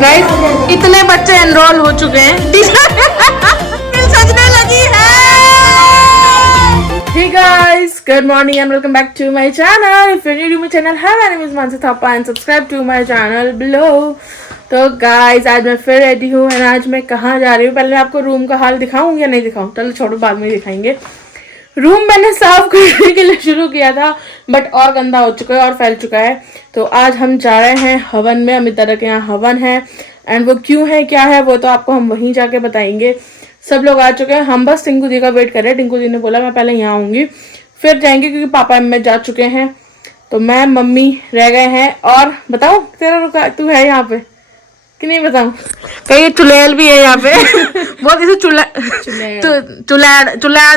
Guys इतने बच्चे enrol हो चुके हैं दिल सजने लगी है। Hey guys, good morning and welcome back to my channel. If you're new to my channel, hi, my name is Mansi Thapa and subscribe to my channel below. तो गाइस आज मैं फिर रेडी हूँ और आज मैं कहाँ जा रही हूँ, पहले आपको रूम का हाल दिखाऊँ या नहीं दिखाऊँ? चलो छोड़ो, बाद में दिखाएंगे। रूम मैंने साफ करने के लिए शुरू किया था बट और गंदा हो चुका है और फैल चुका है। तो आज हम जा रहे हैं हवन में। अमित दादा के यहाँ हवन है एंड वो क्यों है क्या है वो तो आपको हम वहीं जाके बताएंगे। सब लोग आ चुके हैं, हम बस टिंकू दी का वेट कर रहे हैं। टिंकू दी ने बोला मैं पहले यहाँ आऊँगी फिर जाएंगे क्योंकि पापा मम्मी जा चुके हैं, तो मैं मम्मी रह गए हैं। और बताओ तेरा रुका तू है यहाँ पे कि नहीं बताऊं? कहीं चुड़ैल भी है यहाँ पे बहुत इसे चुड़ैल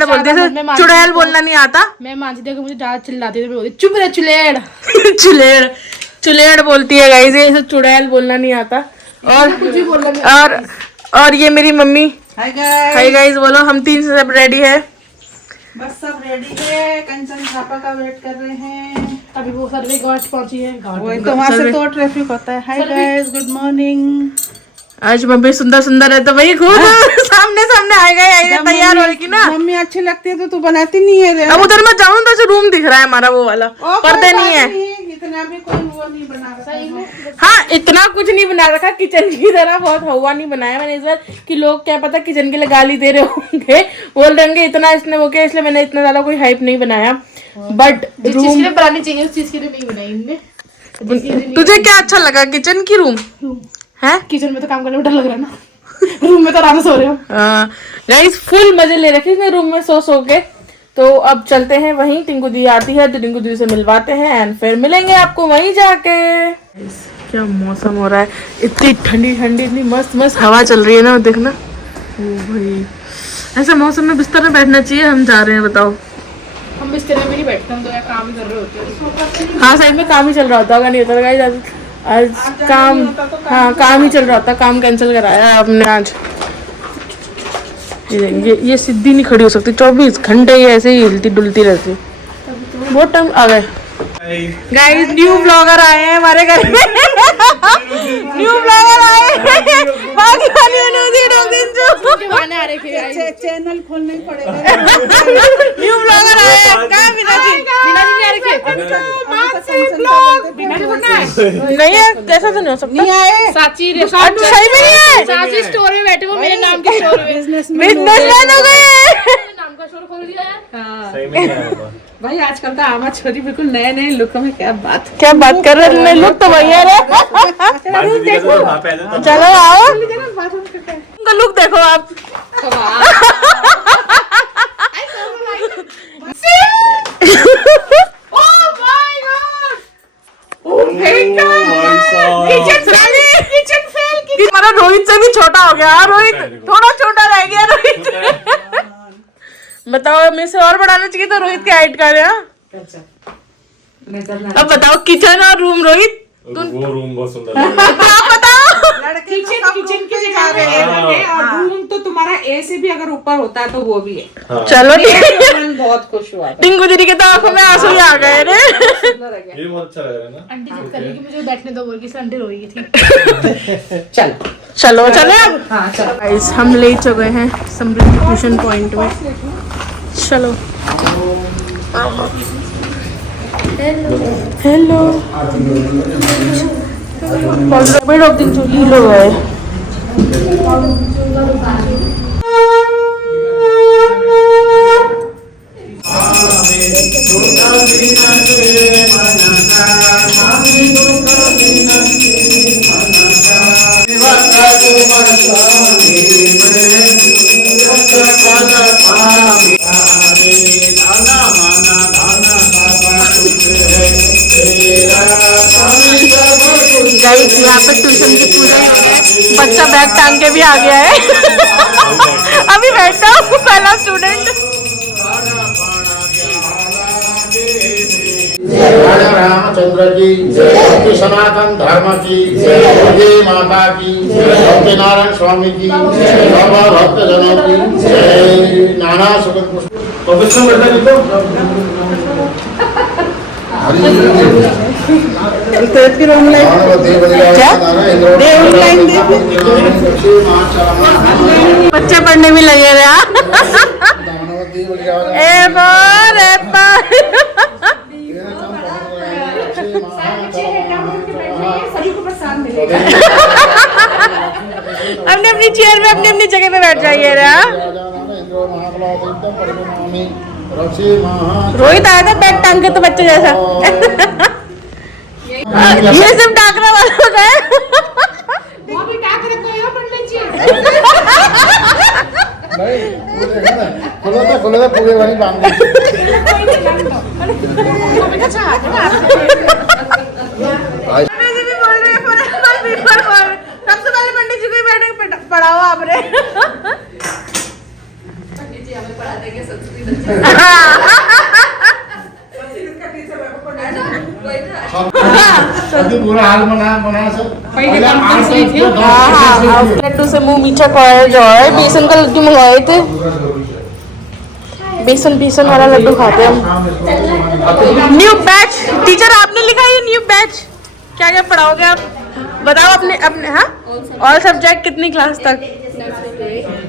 बोलते हैं, चुड़ैल बोलना नहीं आता। मैं मानसी देखो मुझे ज्यादा चिल्लाती है, बोलती चुप रहे चुड़ैल चुड़ैल चुड़ैल बोलती है गाइस, इसे चुड़ैल बोलना नहीं आता। और ये मेरी मम्मी। हाय गाइस बोलो, हम तीन से सब रेडी है, बस सब रेडी है। कंचन छापा का वेट कर रहे हैं। अभी वो सर्वे घाट पहुंची है, वही तो वहाँ से तो ट्रैफिक होता है। Hi guys, good morning. आज मम्मी सुंदर सुंदर है तो भाई खुद सामने सामने आएगा तैयार होगी ना। मम्मी अच्छी लगती है तो तू बनाती नहीं है। अब उधर मैं जाऊँ तो रूम दिख रहा है हमारा वो वाला, पर्दे नहीं है। इतना भी कोई हुआ नहीं बना रखा। हाँ इतना कुछ नहीं बना रखा, किचन की तरह बहुत हवा नहीं बनाया मैंने इस बार कि लोग क्या पता किचन के लिए गाली दे रहे होंगे, बोल रहे होंगे इतना इसने वो किया, इसलिए मैंने इतना ज्यादा कोई हाइप नहीं बनाया। बट रूम बनानी चाहिए उस चीज के लिए नहीं बनाई इनने। तुझे क्या अच्छा लगा किचन की रूम है? किचन में तो काम करने में डर लग रहा है ना रूम में तो आराम से सो रहे हो। गाइस फुल मजे ले रखे हैं रूम में सो के। तो अब चलते हैं वहीं, टिंकू दी आती है तो टिंकू दी से मिलवाते हैं एंड फिर मिलेंगे आपको वहीं जाके। क्या मौसम हो रहा है, इतनी ठंडी ठंडी इतनी मस्त मस्त हवा चल रही है ना, देखना। ओ भाई ऐसे मौसम में बिस्तर में बैठना चाहिए। हम जा रहे हैं, बताओ। हम बिस्तर में भी नहीं बैठते, हम तो यार काम ही कर रहे होते हैं। हाँ साइड में काम ही चल रहा होता होगा, नहीं होता गाइस आज काम। हाँ काम ही चल रहा था, काम कैंसिल कराया है आपने आज। ये सीधी नहीं खड़ी हो सकती, 24 घंटे ये ऐसे ही हिलती डुलती रहती। बहुत टाइम आ गए गाइस, न्यू ब्लॉगर आए हैं हमारे घर में न्यू ब्लॉगर आए हैं, बाकी चैनल खोलना ही पड़ेगा। न्यू ब्लॉगर आए हैं। कहाँ मीना जी? मीना जी नहीं है, कैसा तो नहीं हो सकता। नहीं आए साची, सही में नहीं है। साची स्टोर में बैठे वो मेरे नाम के स्टोर में बिजनेसमैन हो गए, नाम का स्टोर खोल दिया है। सही में भाई आजकल तो आमा छोरी बिल्कुल नए नए लुक में। क्या बात कर रहे हैं, लुक तो भैया रे। चलो आओ लुक देखो आप। हमारा रोहित से भी छोटा हो गया, रोहित थोड़ा छोटा रह गया। रोहित बताओ, मेरे से और बढ़ाना चाहिए था रोहित की हाइट का। अब बताओ किचन और रूम रोहित, वो रूम बहुत सुंदर आप बताओ। किचन की जगह पे है और रूम तो तुम्हारा ए से भी अगर ऊपर होता है तो वो भी है। हाँ। चलो बहुत खुश हुआ। टिंकू दीदी के तो आंखों में आंसू ही आ गए रे। ये बहुत अच्छा लग रहा है ना। आंटी जिद कर रही कि मुझे बैठने दो, बोल के संडे रोएगी थी। चलो चले अब। हाँ चलो गाइस हम ले चुके हैं समृद्धि ट्यूशन पॉइंट में। चलो हेलो बैठो, दिन चुकी लो है। गाइस यहाँ पे ट्यूशन की पूजा हो गया है, बच्चा बैग टांग के भी आ गया है अभी बैठा हूँ पहला स्टूडेंट। रामचंद्र की जय, सनातन धर्म की जय, माता की सत्यनारायण स्वामी की, बाबा भक्त जनों की जय। नाना सुगत पुष्प तो फिर ऑनलाइन क्या ऑनलाइन बच्चे पढ़ने में लगे रहे अपने अपनी चेयर में अपनी अपनी जगह पे बैठ जाइए रहा। रोहित आया था बैग टांग के तो बच्चे जैसा। ये सिर्फ टाकरा वालों का है। वो भी टाक रखो है पंडित जी। खुले तो पूरे वहीं बांध सबसे पहले पंडित जी को ही बैठे पढ़ाओ आपने। पंडित जी हमें पढ़ा देंगे संस्कृत। अभी पूरा हाल बना सब लड्डू से मुंह मीठा कराया जा रहा है। बेसन का लड्डू मंगवाए थे। बेसन वाला लड्डू खाते हैं हम। न्यू बैच टीचर आपने लिखा है न्यू बैच। क्या क्या पढ़ाओगे आप बताओ अपने अपने। हाँ ऑल सब्जेक्ट कितनी क्लास तक?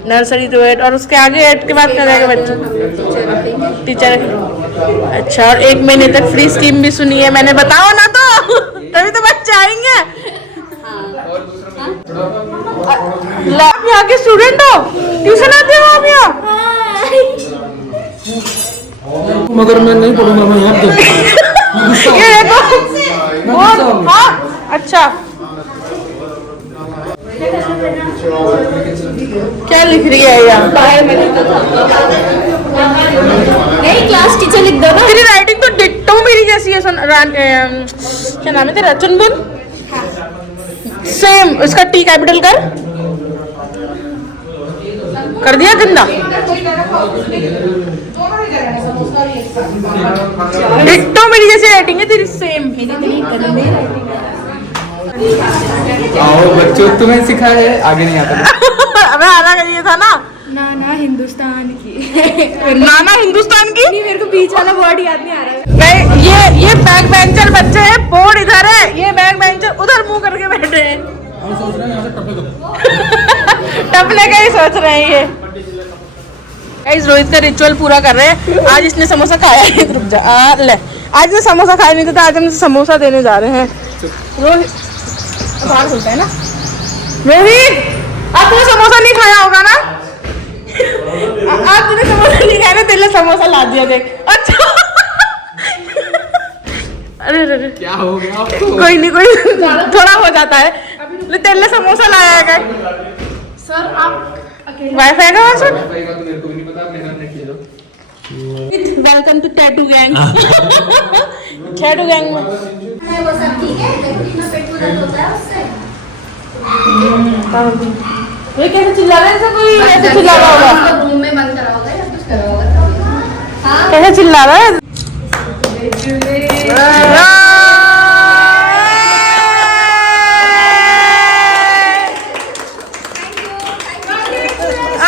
नर्सरी टू 8 और उसके आगे 8 के बाद क्या जाएगा बच्चे? टीचर। अच्छा और 1 महीने तक फ्री स्कीम भी सुनी है मैंने। बताओ ना तो तभी तो बच्चे आएंगे। आप यहाँ के स्टूडेंट हो? ट्यूशन आते हो आप यहाँ? मगर मैं नहीं पढ़ूंगा, मैं यहाँ ये देखो। हाँ अच्छा क्या लिख रही है यहाँ? नहीं क्लास टीचर लिख दो ना। तेरी राइटिंग तो डिट्टो मेरी जैसी है। क्या नाम है तेरा? चुनबुन। सेम। इसका टी कैपिटल कर दिया गंदा। डिट्टो मेरी जैसी राइटिंग है तेरी। सेम। आओ बच्चों तुम्हें सिखाया है, आगे नहीं आता। अबे आना चाहिए था ना। ना हिंदुस्तान की। नाना हिंदुस्तान की। नहीं मेरे को बीच वाला वर्ड याद नहीं आ रहा है। नहीं ये बैक बेंचर बच्चे हैं। बोर्ड इधर है, ये बैक बेंचर उधर मुंह करके बैठे हैं। हम सोच रहे हैं यहाँ से टपे दो। टपने का ही सोच रहे हैं ये। गाइस रोहित का रिचुअल पूरा कर रहे हैं। आज इसने समोसा खाया है। रुक जा ले। आज इसने समोसा खाया नहीं था, आज हम समोसा देने जा रहे हैं। रोहित बाहर खुलता है ना। रोहित आपने समोसा नहीं खाया होगा ना? आप तूने समोसा नहीं खाया ना, तेरे समोसा ला दिया देख। अच्छा अरे क्या हो गया आपको? कोई नहीं थोड़ा हो जाता है। तेरे समोसा लाया है सर आप वाईफाई का पासवर्ड। वाईफाई का तो मेरे को भी नहीं पता, मेरा नेट ले लो। Welcome to tattoo gang. Tattoo gang में वो सब ठीक है, लेकिन इतना पेट में दर्द होता है उससे। ये कैसे चिल्ला रहा है? ऐसा कोई ऐसे चिल्ला रहा होगा? रूम में बंद करा होगा या कुछ करा होगा। हाँ कैसे चिल्ला रहा है?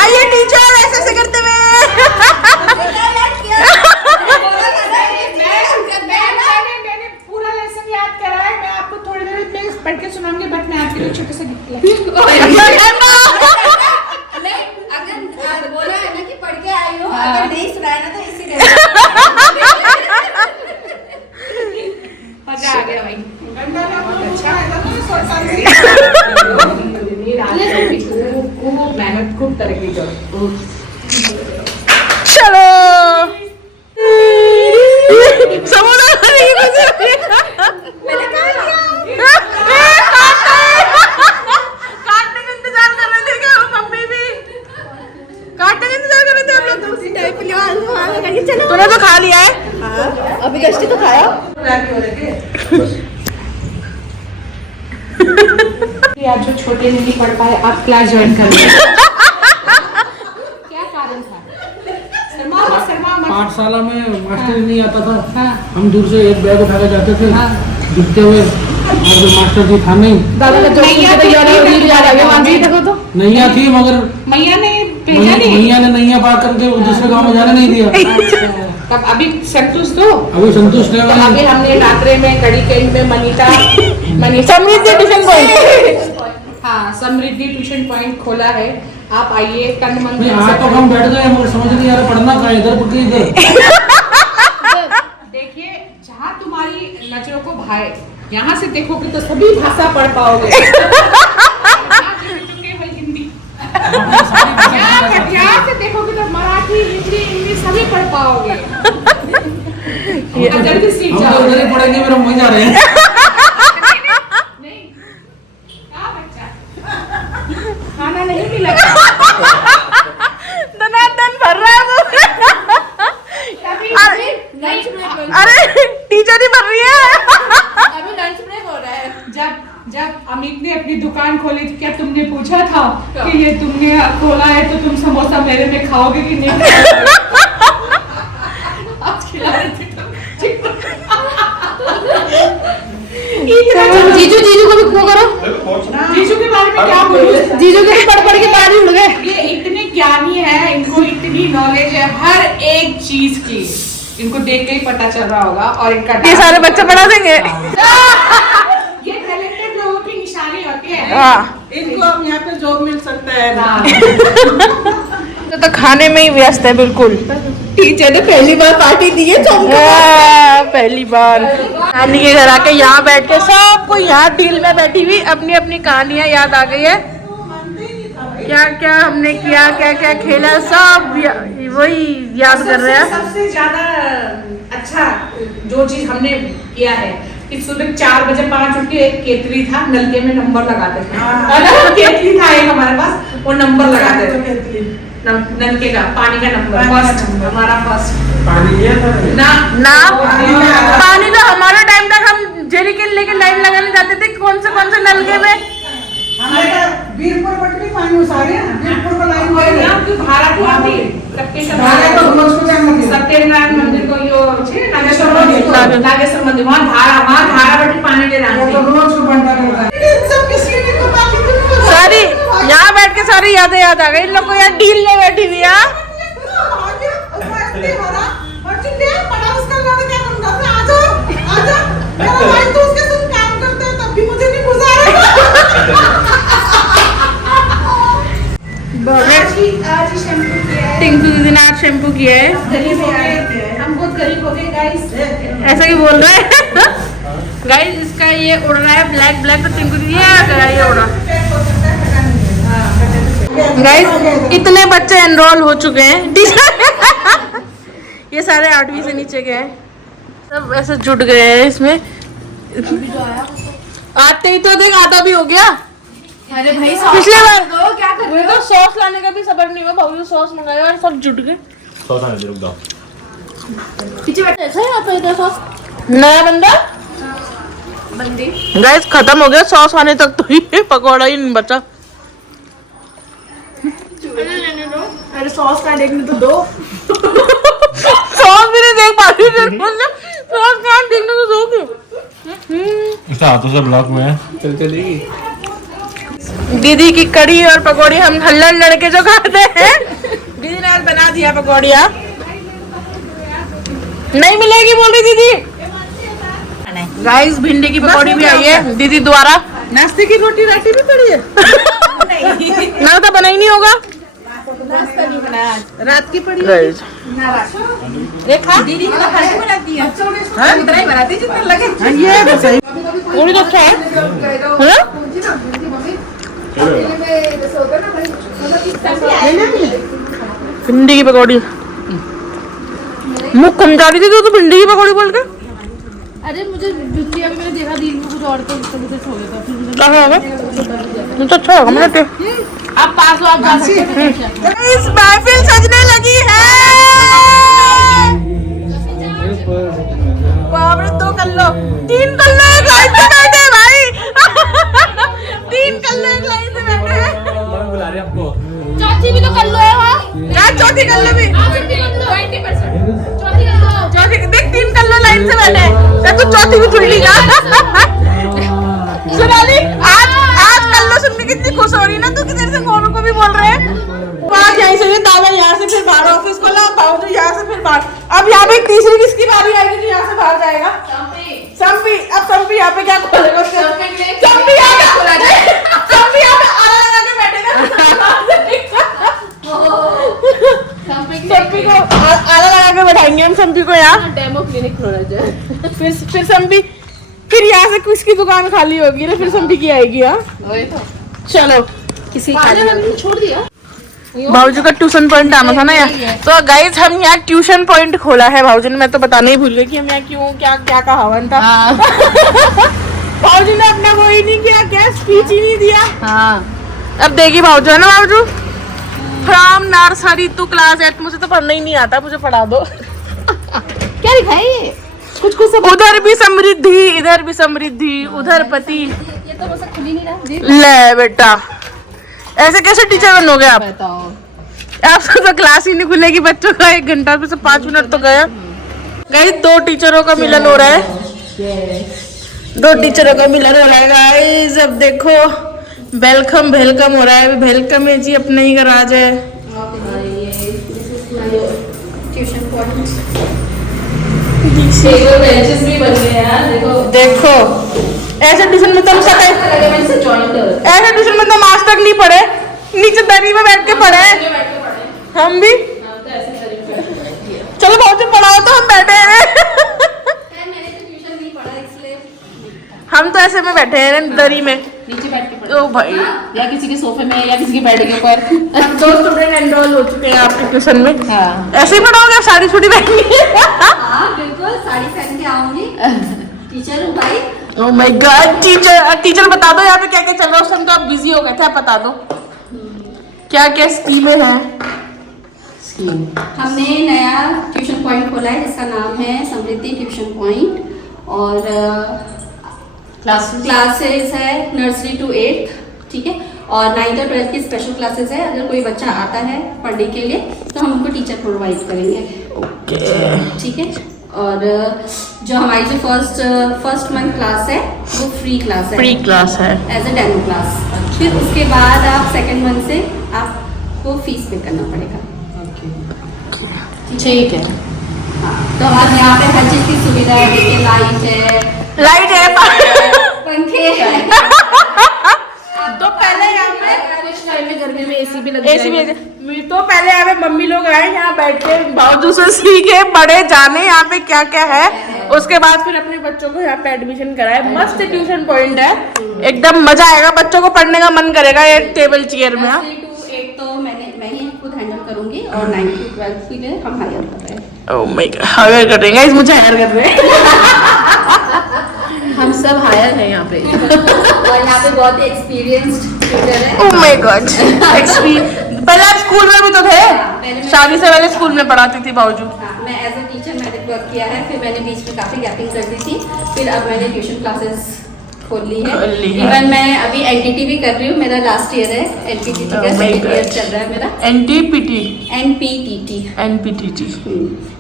आइए टीचर ऐसे ऐसे करते हुए। मैंने पूरा लेसन याद करा है। मैं आपको थोड़ी देर में पढ़ के सुनाऊंगी, बट मैं आपके लिए छोटे से अगर बोला है ना कि पढ़ के आई हो, अगर नहीं सुनाया ना तो इसीलिए मजा आ गया भाई। अच्छा खूब मेहनत खूब तरक्की करो। चलो समोसा खाने की मैंने कहा काटने का इंतजार कर रहे थे क्या? मम्मी भी काटने का इंतजार कर रहे थे हम लोग। चलो तूने तो खा लिया है। अभी जस्ट तो खाया। आप जो छोटे नहीं पढ़ पाए, आप क्लास ज्वाइन कर लें। क्या कारण था? शर्मा मत। पाठशाला में मास्टर नहीं आता था। हाँ। हम दूर से एक बैग उठा के जाते थे दिखते हुए, और जो मास्टर जी था नहीं। नैया थी मगर नैया ने नैया पार करके दूसरे गांव में जाने नहीं दिया। तब अभी संतुष्ट तो अभी संतुष्ट है तो वाली। अभी हमने रात्रे में गड़ी कैंट में मनीषा समृद्धि ट्यूशन पॉइंट। हाँ समृद्धि ट्यूशन पॉइंट खोला है। आप आइए तन मन नहीं धन आज से तो हम बैठ गए, हमको समझ नहीं आ रहा पढ़ना कहाँ है, इधर पढ़ इधर। देखिए जहाँ तुम्हारी नजरों को भाए यहाँ से देखोगे तो सभी भाषा पढ़ पाओगे। यहाँ देखोगे तो केवल हिंदी। यहाँ से देखोगे तो मराठी हिंदी इंग्लिश सभी पढ़ पाओगे। जल्दी सीख हम तो जाओ। इधर ही पढ़ेंगे, मेरा वहीं जा रहे हैं। नहीं क्या बच्चा खाना नहीं मिला दनादन भर रहा है वो। अरे टीचर ही भर रही है। अभी लंच ब्रेक हो रहा है। जब अमित ने अपनी दुकान खोली थी क्या तुमने पूछा था कि ये तुमने खोला है तो तुम समोसा मेरे में खाओगे कि नहीं खाओगे? आज खिला रहे थे तुम। जीजू जीजू को भी खो करो। जीजू के बारे में क्या बोलूं? जीजू के पढ़ के पानी उड़ गए। ये इतने ज्ञानी है, इनको इतनी नॉलेज है हर एक चीज की। इनको देख के ही पता चल रहा होगा और इनका ये सारे बच्चे पढ़ा देंगे। ये टैलेंटेड लोगों की निशानी होती है। हाँ इनको अब यहाँ पे जॉब मिल सकता है ना। तो खाने में ही व्यस्त है बिल्कुल। टीचर ने पहली बार पार्टी दी है पहली बार नानी के घर आके यहाँ बैठ के सबको यहाँ डील में बैठी हुई अपनी अपनी कहानियाँ याद आ गई है। क्या क्या हमने किया, क्या क्या खेला, सब वही याद कर रहे हैं। सबसे ज्यादा अच्छा जो चीज हमने किया है कि सुबह 4 बजे 5 उठ के एक केतली था, नलके में नंबर लगाते थे। और केतली था एक हमारे पास, वो नंबर लगाते थे नलके का, पानी का नंबर फर्स्ट, हमारा फर्स्ट ना ना पानी तो हमारे टाइम तक हम जेरिकन लेके लाइन लगाने जाते थे कौन से नलके में। वीरपुर पटरी पानी उसारे वीरपुर को लाइन और હોય यहाँ की भारत माती सत्यनारायण मंदिर को यो છે નાગેશ્વર મંદિર वहाँ धारा बटी पानी ले रहा तो रोज को बनता रहता है सब किसी ने तो बाकी तो सारी यहाँ बैठ के सारी यादें याद आ गई इन लोग को। यार डील में बैठी हुई है। टिंकू दीदी ने आज शैम्पू किया है। हम बहुत गरीब हो गए गाइस। ऐसा क्यों बोल रहे हैं गाइस? इसका ये उड़ रहा है ब्लैक ब्लैक, तो टिंकू दीदी ये उड़ा। गाइस इतने बच्चे एनरोल हो चुके हैं। ये सारे 8वीं से नीचे के हैं, सब ऐसे जुट गए हैं इसमें। आते ही तो देख आधा भी हो गया। अरे भाई पिछले बार दो क्या कर रहे हो? तो सॉस लाने का भी सबर नहीं हुआ, भाभी सॉस मंगाया और सब जुट गए। सॉस आने दे, रुक जाओ। पीछे बैठे ऐसा है आप इधर सॉस नया बंदा बंदी गाइस खत्म हो गया सॉस आने तक, तो ये पकौड़ा ही नहीं बचा। अरे सॉस का देखने तो दो। सॉस भी नहीं देख पा रही थी, मतलब सॉस कहाँ देखने को दो क्यों? इसके हाथों से ब्लॉक में है। चल चलेगी। दीदी की कड़ी और पकौड़ी हम हल्लड़ लड़के जो खाते हैं, दीदी ने आज बना दिया पकौड़िया। नहीं मिलेगी बोल रही दीदी। गाइस भिंडी की पकौड़ी भी आई है दीदी द्वारा। नाश्ते की रोटी राटी भी पड़ी है। ना तो बना ही नहीं होगा। नाश्ता नहीं बनाया रात की पड़ी गाइस देखा दीदी की तो खाली बनाती है। उतना ही बनाती है जितना लगे। ये तो सही। पकौड़ी तो अच्छा है ना? भिंडी की पकौड़ी मुँह खम जा रही थी तो भिंडी की पकौड़ी बोल के। अरे मुझे भिंडी अभी मैंने देखा दिल में कुछ और तो मुझे सो गया था फिर मुझे क्या है तो अच्छा होगा मुझे। आप पास हो, आप जा सकते हैं। इस महफिल सजने लगी है। बाप रे 2 कर लो 3 कर लो, एक लाइन से बैठे हैं भाई। 3 कर लो, एक लाइन से बैठे हैं। बुला रहे हमको। चौथी भी तो कर लो है वहाँ। यार चौथी कर लो भी। 20% चौथी कर लो। चौथी देख 3 कर लो लाइन से बैठे हैं। तू चौथी भी छुड़ ली ना। सोनाली आज कर लो सुन के कितनी खुश हो रही है ना तू, किधर से मोनू को भी बोल रहे हैं। यहाँ से भी दादा यहाँ से फिर बाहर संपी को आला लगा के बैठाएंगे हम संपी को यहाँ। डेमो क्लिनिक खोला जाए। फिर संपी, फिर यहाँ से किसकी दुकान खाली होगी ना, फिर संपी की आएगी। हाँ वही तो, चलो, किसी खाली छोड़ दिया। भाऊजी का ट्यूशन पॉइंट आना था ना यार। तो गाइज हम यहाँ ट्यूशन पॉइंट खोला है भाऊजी ने, मैं तो बताने ही भूल गई कि हम यहाँ क्यों, क्या क्या कहावन था। भाऊजी ने अपना वो ही नहीं किया, क्या स्पीच ही नहीं दिया। हाँ अब देगी भाऊजी, है ना भाऊजू। फ्रॉम नर्सरी टू क्लास 8, मुझे तो पढ़ना ही नहीं आता, मुझे पढ़ा दो। क्या लिखा है ये? कुछ सब उधर भी समृद्धि, इधर भी समृद्धि, उधर पति। ये तो बस खुल ही नहीं रहा जी। ले बेटा, ऐसे कैसे टीचर बनोगे आप? बताओ, आपसे तो क्लास ही नहीं खुलेगी बच्चों का, 1 घंटा में से 5 मिनट तो गया। गाइस 2 टीचरों का मिलन हो रहा है, 2 टीचरों का मिलन हो रहा है गाइस। अब देखो वेलकम हो रहा है। वेलकम है जी, अपने ही गराज है। ट्यूशन पॉइंट बेंचेस भी बन गए हैं। देखो ऐसे ट्यूशन में तो हम सब ऐसे ट्यूशन में तो हम आज तक नहीं पढ़े, नीचे दरी में बैठ के पढ़े हम भी। चलो बहुत पढ़ाओ तो हम बैठे हैं। हम तो ऐसे में बैठे हैं दरी में, नीचे बैठ के ओ भाई, या किसी के सोफे में या किसी के बेड के ऊपर। हम 2 स्टूडेंट एनरोल हो चुके हैं आपके ट्यूशन में। हाँ ऐसे ही पढ़ाओगे, साड़ी छुड़ी पहन के? हाँ बिल्कुल, साड़ी पहन के आऊंगी। टीचर हूँ भाई। ओह माय गॉड, टीचर बता दो यहाँ पे क्या क्या चल रहा है। उस टाइम तो आप बिजी हो गए थे, आप बता दो क्या क्या स्कीमें हैं। हमने नया ट्यूशन पॉइंट खोला है जिसका नाम है समृद्धि ट्यूशन पॉइंट, और क्लासेस है नर्सरी टू 8, ठीक है, और 9th और 12th की स्पेशल क्लासेस है। अगर कोई बच्चा आता है पढ़ने के लिए तो हम उनको टीचर प्रोवाइड करेंगे। ओके ठीक है, और जो हमारी जो फर्स्ट मंथ क्लास है वो फ्री क्लास है, फ्री क्लास है एज ए डेमो क्लास। फिर उसके बाद आप सेकेंड मंथ से आपको फीस पे करना पड़ेगा। ठीक है। तो हमारे यहाँ पे हर चीज़ की सुविधा है, देखिए लाइट है, पंखे हैं। तो पहले यहाँ पे कुछ टाइम में गर्मी में एसी भी लग ऐसी भी तो पहले यहाँ पे मम्मी लोग आए यहाँ बैठ के भावजू से सीखे पढ़े जाने यहाँ पे क्या क्या है। उसके बाद फिर अपने बच्चों को यहाँ पे एडमिशन कराए। मस्त ट्यूशन पॉइंट है, एकदम मजा आएगा, बच्चों को पढ़ने का मन करेगा ये टेबल चेयर में। 3 to 8 तो मैं ही खुद हैंडल करूंगी, और 9 to 12 के लिए हम हायर कर रहे हैं। ओह माय गॉड, हायर कर रहे हैं, मुझे हायर कर रहे हैं। हम सब हायर हैं यहाँ पे। और यहाँ पे बहुत ही एक्सपीरियंस्ड टीचर है। ओह माय गॉड, पहले आप स्कूल में भी तो थे, शादी से पहले स्कूल में पढ़ाती थी भावजू। हाँ, मैं एज ए टीचर मैंने वर्क किया है, फिर मैंने बीच में काफ़ी गैपिंग कर दी थी, फिर अब मैंने ट्यूशन क्लासेस खोल ली है। इवन मैं अभी एनटीटी भी कर रही हूँ, मेरा लास्ट ईयर है एनटीटी का, सेकंड ईयर चल रहा है मेरा। एनटीपीटी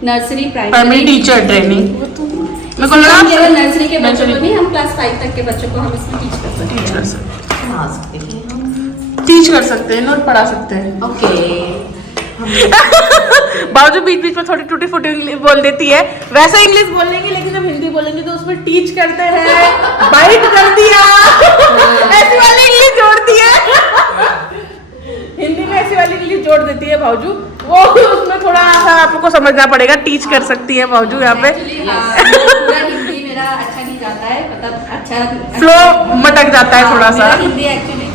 नर्सरी प्राइमरी टीचर ट्रेनिंग। मेरे को लगा केवल नर्सरी के बच्चों को नहीं, हम क्लास 5 तक के बच्चों को हम इसमें टीच कर सकते हैं। टीच कर सकते हैं, नोट पढ़ा सकते हैं। ओके। बावजूद बीच बीच में थोड़ी टूटी फूटी इंग्लिश बोल देती है, वैसे इंग्लिश बोलेंगे, लेकिन जब हिंदी बोलेंगे तो उसमें टीच करते हैं, बाइट कर दिया, ऐसी वाली इंग्लिश जोड़ दी है। हिंदी में ऐसी वाली इंग्लिश जोड़ देती है भावजू, वो उसमें थोड़ा सा आपको समझना पड़ेगा। टीच कर सकती है भावजू यहाँ पे। पूरा हिंदी मेरा अच्छा नहीं जाता है, मतलब अच्छा फ्लो मटक जाता है थोड़ा सा। हिंदी एक्चुअली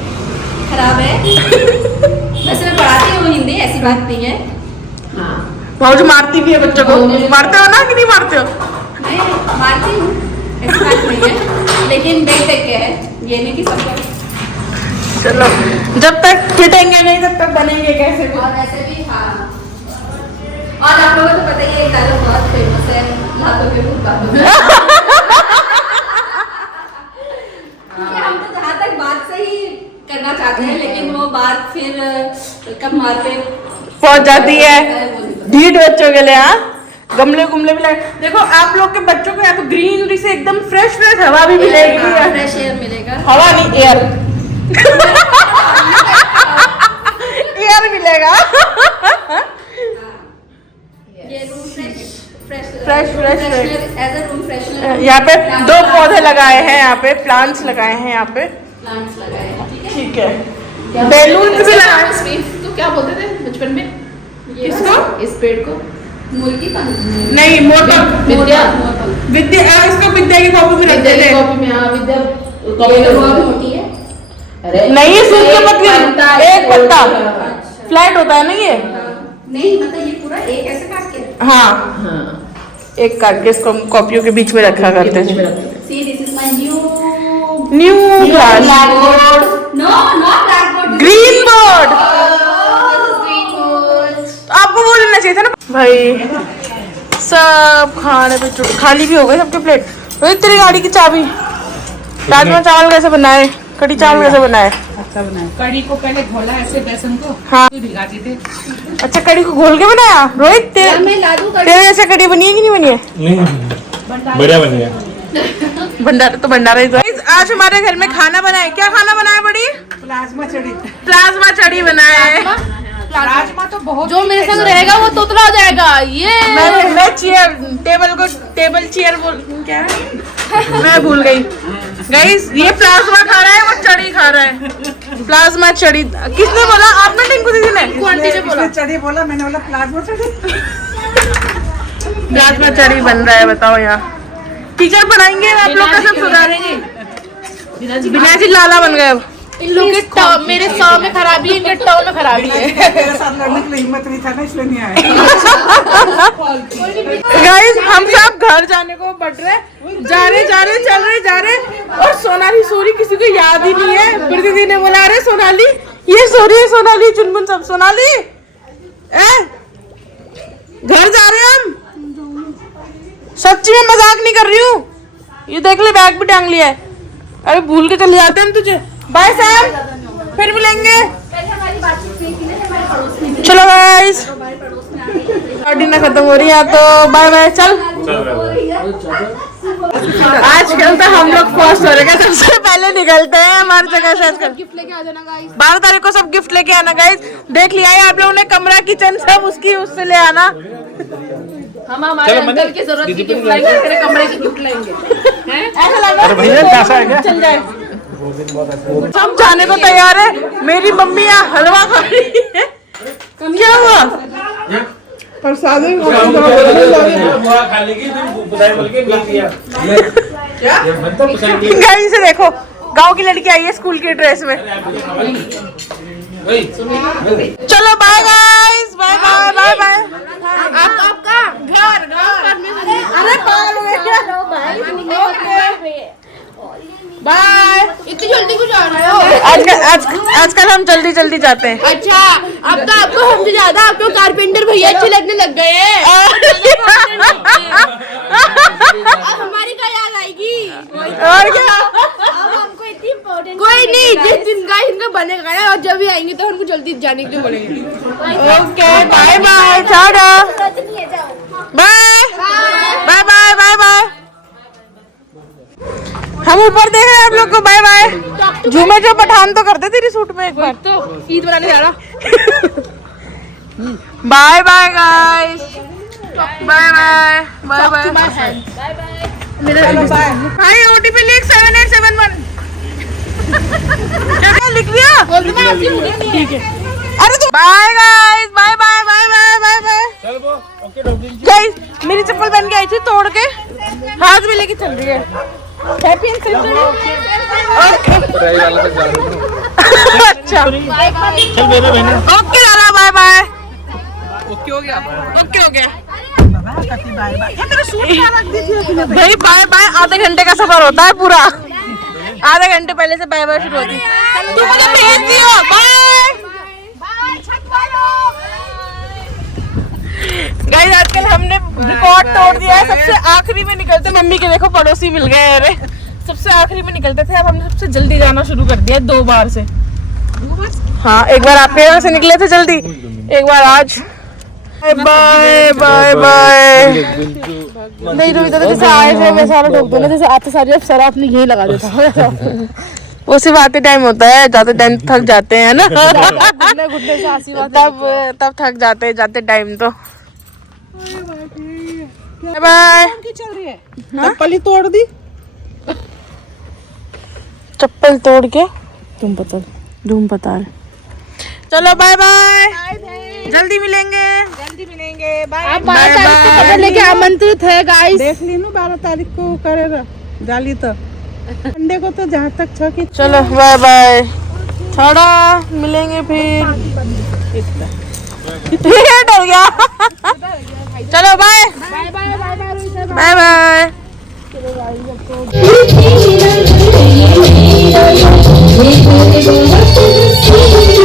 खराब है। वैसे मैं पढ़ाती हूँ हिंदी, ऐसी बात नहीं है। भावजू मारती भी है बच्चों को, मारते हो ना कि नहीं मारते हो? नहीं मारती हूँ, ऐसी बात नहीं है, लेकिन देख के है, ये नहीं कि सबको। चलो, जब तक पिटेंगे नहीं तब तक बनेंगे कैसे? और वैसे भी हाँ, और आप लोगों को तो पता ही है, एक डायलॉग बहुत फेमस है, लातों के मुंह बातों में। क्योंकि हम तो जहाँ तक बात से ही करना चाहते हैं, लेकिन वो बात फिर कब मार पे पहुंच जाती है। ढीठ बच्चों के लिए हाँ, गमले गुमले भी लगे। देखो आप लोग के बच्चों को यहाँ पे ग्रीनरी से एकदम फ्रेश हवा भी मिलेगी। फ्रेश एयर मिलेगा, हवा नहीं, एयर एयर मिलेगा। ये room fresh as a room freshener. यहाँ पे 2 पौधे लगाए हैं, यहाँ पे प्लांट्स लगाए हैं, यहाँ पे प्लांट्स लगाए हैं, ठीक है। ठीक है। बैलून भी लगाए। तो क्या बोलते थे बचपन में? ये इसको इस पेड़ को? मुर्गी पंख नहीं, मोरपंख। विद्या मोरपंख विद्या, इसको विद्या की कॉपी में रखते थे। कॉपी में हाँ विद्या ये कॉपी तो बहुत मोटी है। अरे नहीं, ये सूखे पत्ते, एक पत्ता अच्छा फ्लैट होता है ना ये। नहीं मतलब ये पूरा एक ऐसे काट के हाँ, हाँ एक काट के इसको हम कॉपियों के बीच में रखा करते थे। See this is my new new class, blackboard no not blackboard green board. this is green board आपको वो लेना चाहिए था ना भाई। सब खाने पे खाली भी हो गए सबके प्लेट। रोहित, तेरी गाड़ी की चाबी। राजमा चावल कैसे बनाए, कड़ी चावल कैसे बनाए? अच्छा बनाया। कड़ी को पहले घोला ऐसे बेसन को, हाँ। तो भिगाते थे। अच्छा, कड़ी को घोल के बनाया। रोहित, मैं लाडू कर तेरे जैसे कड़ी बनी है कि नहीं बनी है? नहीं बढ़िया बन गया। भंडारा तो भंडारा ही था। आज हमारे घर में खाना बनाए। क्या खाना बनाया बड़ी? प्लाज्मा चढ़ी। प्लाज्मा चढ़ी बनाया है। राजमा तो बहुत जो मेरे संग रहेगा वो तोतला हो जाएगा ये। मैं चेयर टेबल चेयर बोल क्या है? मैं भूल गई। गाइस, ये प्लाज्मा खा रहा है, वो चढ़ी खा रहा है। प्लाज्मा चढ़ी किसने बोला? आपने, टिंकू दीदी ने? आंटी ने बोला चढ़ी बोला, मैंने बोला प्लाज्मा चढ़ी। प्लाज्मा चढ़ी बन रहा है, बताओ यहाँ। टीचर पढ़ाएंगे, आप लोग का सब सुधारेंगे। बिना जी लाला बन गए अब। इन लोग के मेरे सौ में खराबी है, इनके टॉ में खराबी है। मेरे साथ लड़ने के लिए हिम्मत नहीं था ना, इसलिए नहीं आया। गाइस, हम सब घर जाने को बढ़ रहे, जा रहे चल रहे और सोनाली सो रही, किसी को याद ही नहीं है। दीदी ने बोला, अरे सोनाली ये सो रही है, सोनाली चुनमुन सब। सोनाली घर जा रहे हम, सच्ची में मजाक नहीं कर रही हूँ। ये देख ले, बैग भी टांग लिया है। अरे भूल के चले जाते हैं तुझे। बाय सैम, फिर मिलेंगे। चलो गाइस, डिनर खत्म हो रही है तो बाय बाय। चल, आजकल तो हम लोग फर्स्ट हो रहे हैं, सबसे पहले निकलते हैं हमारी जगह से। आजकल गिफ्ट लेके आ जाना गाइस। 12 तारीख को सब गिफ्ट लेके आना गाइस। देख लिया है आप लोगों ने, कमरा किचन सब उससे ले आना। हम हमारे अंकल की जरूरत की गिफ्ट लाएंगे, तेरे कमरे की गिफ्ट लाएंगे। ऐसा लगा अरे भैया कैसा है क्या? चल जाए। हम जाने को तैयार है। मेरी मम्मी यहाँ हलवा खा रही है। क्या हुआ? प्रसाद गाइस से देखो, गांव की लड़की आई है स्कूल की ड्रेस में। चलो bye guys, bye bye bye bye. आपका घर अरे बाय। इतनी जल्दी क्यों जा रहे हो? आजकल हम जल्दी जल्दी जाते हैं। अच्छा, अब तो आपको हमसे ज्यादा आपको कारपेंटर भैया अच्छे लगने लग गए हैं। अब हमारी क्या याद आएगी? और क्या? हमको इतनी इम्पोर्टेंट कोई नहीं, जिस दिन का इनका बनेगा ना, और जब भी आएंगे तो हमको जल्दी जाने के लिए बोलेंगे। Okay, bye bye, tata, bye bye bye bye bye. हम ऊपर देख रहे हैं आप लोग को। Bye bye. झूमे जो पठान तो करते तेरी सूट में एक बार। तो ईद बनाने जा रहा। Bye bye guys, bye bye bye bye भाई। ओटीपी लिख 7871। क्या लिख लिया? ठीक है। अरे bye guys, bye bye bye bye bye bye. Guys, मेरी चप्पल पहन के आई थी तोड़ के, हाथ में लेके चल रही है। Happy and celebrate. अच्छा, ओके लाला, बाय बाय। ओके हो गया। भाई बाय बाय आधे घंटे का सफर होता है पूरा। आधे घंटे पहले से बाय बाय शुरू होती है। तुम मुझे भेज दियो। बाय गाइस, आजकल हमने रिकॉर्ड तोड़ दिया है। सबसे आखिरी में निकलते, मम्मी के देखो पड़ोसी मिल गए। अरे सबसे आखिरी में निकलते थे, अब हमने सबसे जल्दी जाना शुरू कर दिया 2 बार से। हाँ, एक बार आपके यहाँ से निकले थे जल्दी, एक बार आज। Bye bye bye. नहीं रोहित, जैसे आए थे वैसे सारा ठोक दो ना, जैसे आते सारे अब सर आपने यही लगा देता। वो सिर्फ आते टाइम होता है, जाते टाइम थक जाते हैं ना। घुटने से आसी बात तब थक जाते हैं जाते टाइम तो। बाय। चल रही है, चप्पल ही तोड़ दी। चप्पल तोड़ के धूम पताल। चलो बाय बाय, जल्दी मिलेंगे। मिलेंगे बाय आप 12 तारीख को कपड़े लेके आमंत्रित है गाइस। देख ली ना 12 तारीख को करेगा डाली तो संडे को तो जहाँ तक छ कि चलो बाय बाय, छोड़ो मिलेंगे फिर। ये डर गया। चलो बाय बाय बाय। ये